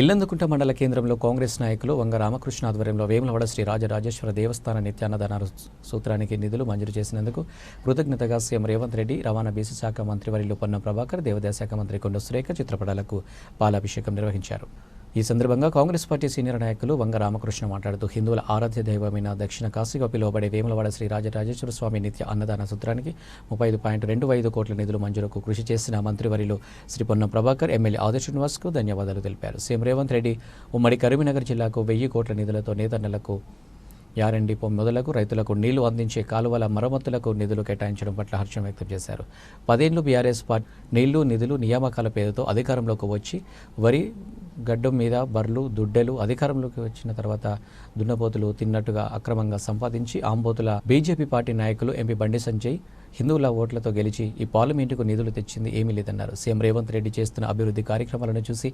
ఇల్లందుకుంట మండల కేంద్రంలో కాంగ్రెస్ నాయకులు వంగ రామకృష్ణ ఆధ్వర్యంలో వేములవాడ శ్రీ రాజరాజేశ్వర దేవస్థాన నిత్యాన్నదాన సూత్రానికి నిధులు మంజూరు చేసినందుకు కృతజ్ఞతగా సీఎం రేవంత్ రెడ్డి రవాణా బీసీ శాఖ మంత్రి వరిలో పొన్నం ప్రభాకర్ దేవాదాయ శాఖ మంత్రి కొండ సురేఖ చిత్రపటాలకు పాలాభిషేకం నిర్వహించారు. ఈ సందర్భంగా కాంగ్రెస్ పార్టీ సీనియర్ నాయకులు వంగ రామకృష్ణ మాట్లాడుతూ హిందువుల ఆరాధ్య దైవమైన దక్షిణ కాశీగా పిలువబడే వేములవాడ శ్రీ రాజరాజేశ్వర స్వామి నిత్య అన్నదాన సూత్రానికి ముప్పై ఐదు పాయింట్ రెండు ఐదు కోట్ల నిధులు మంజూరుకు కృషి చేసిన మంత్రివర్యులు శ్రీ పొన్నం ప్రభాకర్ ఎమ్మెల్యే ఆదర్శ శ్రీనివాస్కు ధన్యవాదాలు తెలిపారు. సీఎం రేవంత్ రెడ్డి ఉమ్మడి కరీంనగర్ జిల్లాకు వెయ్యి కోట్ల నిధులతో నేతన్నలకు యారండి మొదలకు రైతులకు నీళ్ళు అందించే కాలువల మరమ్మతులకు నిధులు కేటాయించడం పట్ల హర్షం వ్యక్తం చేశారు. పదేళ్ళు బీఆర్ఎస్ పార్టీ నీళ్ళు నిధులు నియామకాల పేరుతో అధికారంలోకి వచ్చి వరి గడ్డం మీద బర్లు దుడ్డెలు అధికారంలోకి వచ్చిన తర్వాత దున్నపోతులు తిన్నట్టుగా అక్రమంగా సంపాదించి ఆంబోతుల బీజేపీ పార్టీ నాయకులు ఎంపీ బండి సంజయ్ హిందువుల ఓట్లతో గెలిచి ఈ పార్లమెంటుకు నిధులు తెచ్చింది ఏమీ లేదన్నారు. సీఎం రేవంత్ రెడ్డి చేస్తున్న అభివృద్ధి కార్యక్రమాలను చూసి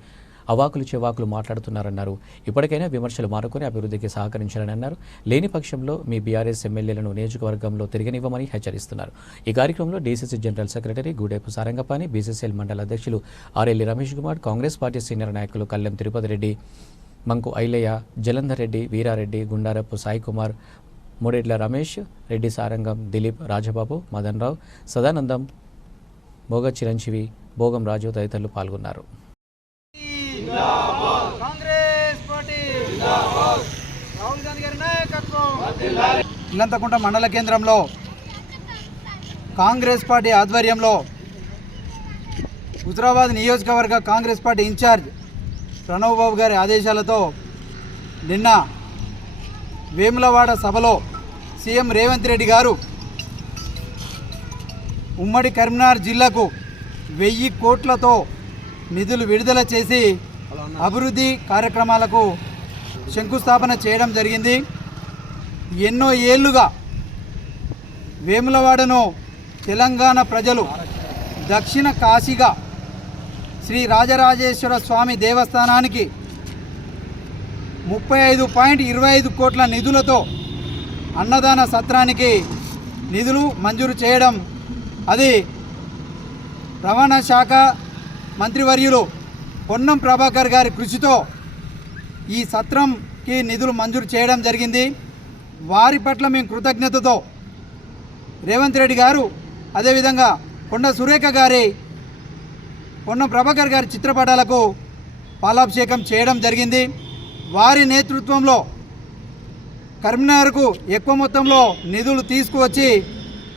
అవాకులు చెవాకులు మాట్లాడుతున్నారన్నారు. ఇప్పటికైనా విమర్శలు మానుకొని అభివృద్ధికి సహకరించాలని అన్నారు. లేని పక్షంలో మీ బీఆర్ఎస్ ఎమ్మెల్యేలను నియోజకవర్గంలో తిరగనివ్వమని హెచ్చరిస్తున్నారు. ఈ కార్యక్రమంలో DCC general secretary Goodepu Sarangapani BCCL మండల అధ్యక్షులు ఆర్ఎల్లి Ramesh Kumar Congress party senior నాయకులు కల్లెం తిరుపతి రెడ్డి మంకు ఐలయ్య జలంధర్ రెడ్డి వీరారెడ్డి గుండారపు సాయికుమార్ మూడేడ్ల రమేష్ రెడ్డి సారంగం దిలీప్ రాజబాబు మదన్ రావు సదానందం భోగ చిరంజీవి భోగం రాజు తదితరులు పాల్గొన్నారు. ఇల్లంతకుంట మండల కేంద్రంలో కాంగ్రెస్ పార్టీ ఆధ్వర్యంలో హుజరాబాద్ నియోజకవర్గ Congress party incharge Pranav Babu గారి ఆదేశాలతో నిన్న వేములవాడ సభలో సీఎం రేవంత్ రెడ్డి గారు ఉమ్మడి కరీంనగర్ జిల్లాకు వెయ్యి కోట్లతో నిధులు విడుదల చేసి అభివృద్ధి కార్యక్రమాలకు శంకుస్థాపన చేయడం జరిగింది. ఎన్నో ఏళ్ళుగా వేములవాడను తెలంగాణ ప్రజలు దక్షిణ కాశీగా శ్రీ రాజరాజేశ్వర స్వామి దేవస్థానానికి ముప్పై ఐదు పాయింట్ ఇరవై ఐదు కోట్ల నిధులతో అన్నదాన సత్రానికి నిధులు మంజూరు చేయడం అది రవాణా శాఖ మంత్రివర్యులు పొన్నం ప్రభాకర్ గారి కృషితో ఈ సత్రంకి నిధులు మంజూరు చేయడం జరిగింది. వారి పట్ల మేము కృతజ్ఞతతో రేవంత్ రెడ్డి గారు అదేవిధంగా కొండ సురేఖ గారి పొన్నం ప్రభాకర్ గారి చిత్రపటాలకు పాలాభిషేకం చేయడం జరిగింది. వారి నేతృత్వంలో కరీంనగర్కు ఎక్కువ మొత్తంలో నిధులు తీసుకువచ్చి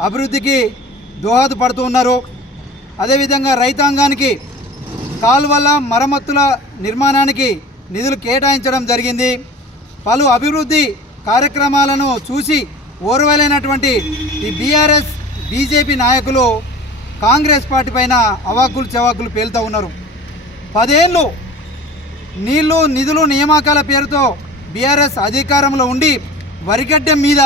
అభివృద్ధికి దోహదపడుతూ ఉన్నారు. అదేవిధంగా రైతాంగానికి కాలువల మరమ్మతుల నిర్మాణానికి నిధులు కేటాయించడం జరిగింది. పలు అభివృద్ధి కార్యక్రమాలను చూసి ఓర్వలేనటువంటి ఈ బీఆర్ఎస్ బీజేపీ నాయకులు కాంగ్రెస్ పార్టీ పైన అవాకులు చెవాకులు పేలుతూ ఉన్నారు. పదేళ్ళు నీళ్ళు నిధులు నియామకాల పేరుతో బీఆర్ఎస్ అధికారంలో ఉండి వరిగడ్డెం మీద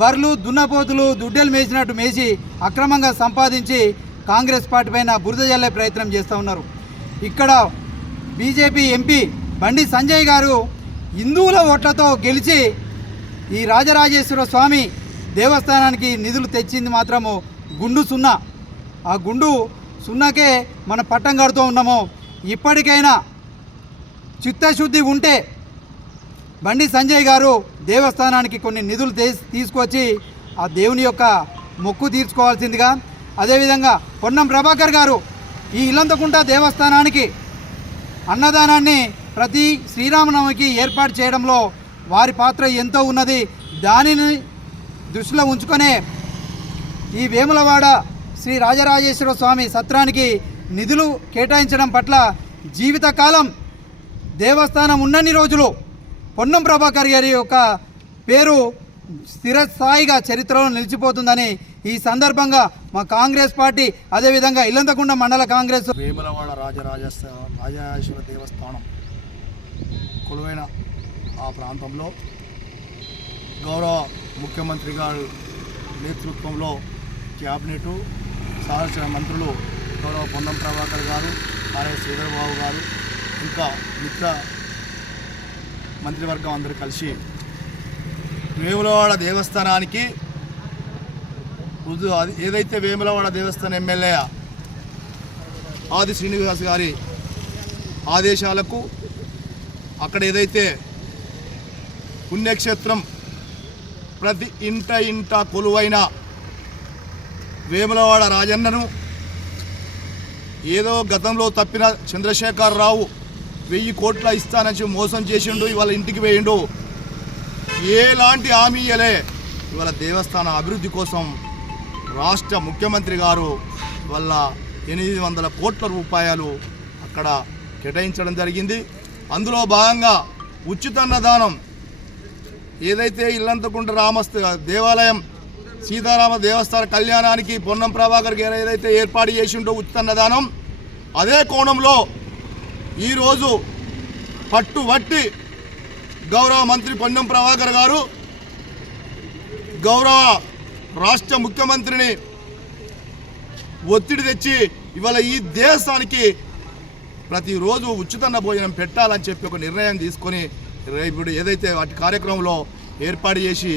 బర్లు దున్నపోతులు దుడ్డెలు మేసినట్టు మేసి అక్రమంగా సంపాదించి కాంగ్రెస్ పార్టీ పైన బురద జల్లే ప్రయత్నం చేస్తూ ఉన్నారు. ఇక్కడ బీజేపీ ఎంపీ బండి సంజయ్ గారు హిందువుల ఓట్లతో గెలిచి ఈ రాజరాజేశ్వర స్వామి దేవస్థానానికి నిధులు తెచ్చింది మాత్రము గుండు సున్నా. ఆ గుండు సున్నాకే మనం పట్టం కడుతూ ఉన్నాము. ఇప్పటికైనా చిత్తశుద్ధి ఉంటే బండి సంజయ్ గారు దేవస్థానానికి కొన్ని నిధులు తీసుకొచ్చి ఆ దేవుని యొక్క మొక్కు తీర్చుకోవాల్సిందిగా. అదేవిధంగా పొన్నం ప్రభాకర్ గారు ఈ ఇల్లంతకుంట దేవస్థానానికి అన్నదానాన్ని ప్రతి శ్రీరామనవమికి ఏర్పాటు చేయడంలో వారి పాత్ర ఎంతో ఉన్నది. దానిని దృష్టిలో ఉంచుకొనే ఈ వేములవాడ శ్రీ రాజరాజేశ్వర స్వామి సత్రానికి నిధులు కేటాయించడం పట్ల జీవితకాలం దేవస్థానం ఉన్నన్ని రోజులు పొన్నం ప్రభాకర్ గారి యొక్క పేరు స్థిరస్థాయిగా చరిత్రలో నిలిచిపోతుందని ఈ సందర్భంగా మా కాంగ్రెస్ పార్టీ అదేవిధంగా ఇల్లంతకుండ మండల కాంగ్రెస్ వేములవాడ రాజరాజస్థ రాజరాజేశ్వర దేవస్థానం కొలువైన ఆ ప్రాంతంలో గౌరవ ముఖ్యమంత్రి గారు నేతృత్వంలో క్యాబినెట్ సహచర మంత్రులు గౌరవ పొన్నం ప్రభాకర్ గారు ఆర్ఎస్ శ్రీధరబాబు గారు ఇంకా మిత్ర మంత్రివర్గం అందరూ కలిసి వేములవాడ దేవస్థానానికి రుజు ఏదైతే వేములవాడ దేవస్థానం ఎమ్మెల్యే ఆది శ్రీనివాస్ గారి ఆదేశాలకు అక్కడ ఏదైతే పుణ్యక్షేత్రం ప్రతి ఇంట ఇంట కొలువైన వేములవాడ రాజన్నను ఏదో గతంలో తప్పిన చంద్రశేఖరరావు వెయ్యి కోట్ల ఇస్తానని చెప్పి మోసం చేసిండు ఇవాళ ఇంటికి వేయిండు. ఎలాంటి హామీ ఇయ్యలే. ఇవాళ దేవస్థాన అభివృద్ధి కోసం రాష్ట్ర ముఖ్యమంత్రి గారు వల్ల ఎనిమిది వందల కోట్ల రూపాయలు అక్కడ కేటాయించడం జరిగింది. అందులో భాగంగా ఉచిత అన్నదానం ఏదైతే ఇల్లంతకుంట రామస్త దేవాలయం సీతారామ దేవస్థాన కళ్యాణానికి పొన్నం ప్రభాకర్ గారు ఏదైతే ఏర్పాటు చేసిండో ఉచిత అన్నదానం అదే కోణంలో ఈరోజు పట్టుబట్టి గౌరవ మంత్రి పొన్నం ప్రభాకర్ గారు గౌరవ రాష్ట్ర ముఖ్యమంత్రిని ఒత్తిడి తెచ్చి ఇవాళ ఈ దేశానికి ప్రతిరోజు ఉచితన్న భోజనం పెట్టాలని చెప్పి ఒక నిర్ణయం తీసుకొని ఇప్పుడు ఏదైతే వాటి కార్యక్రమంలో ఏర్పాటు చేసి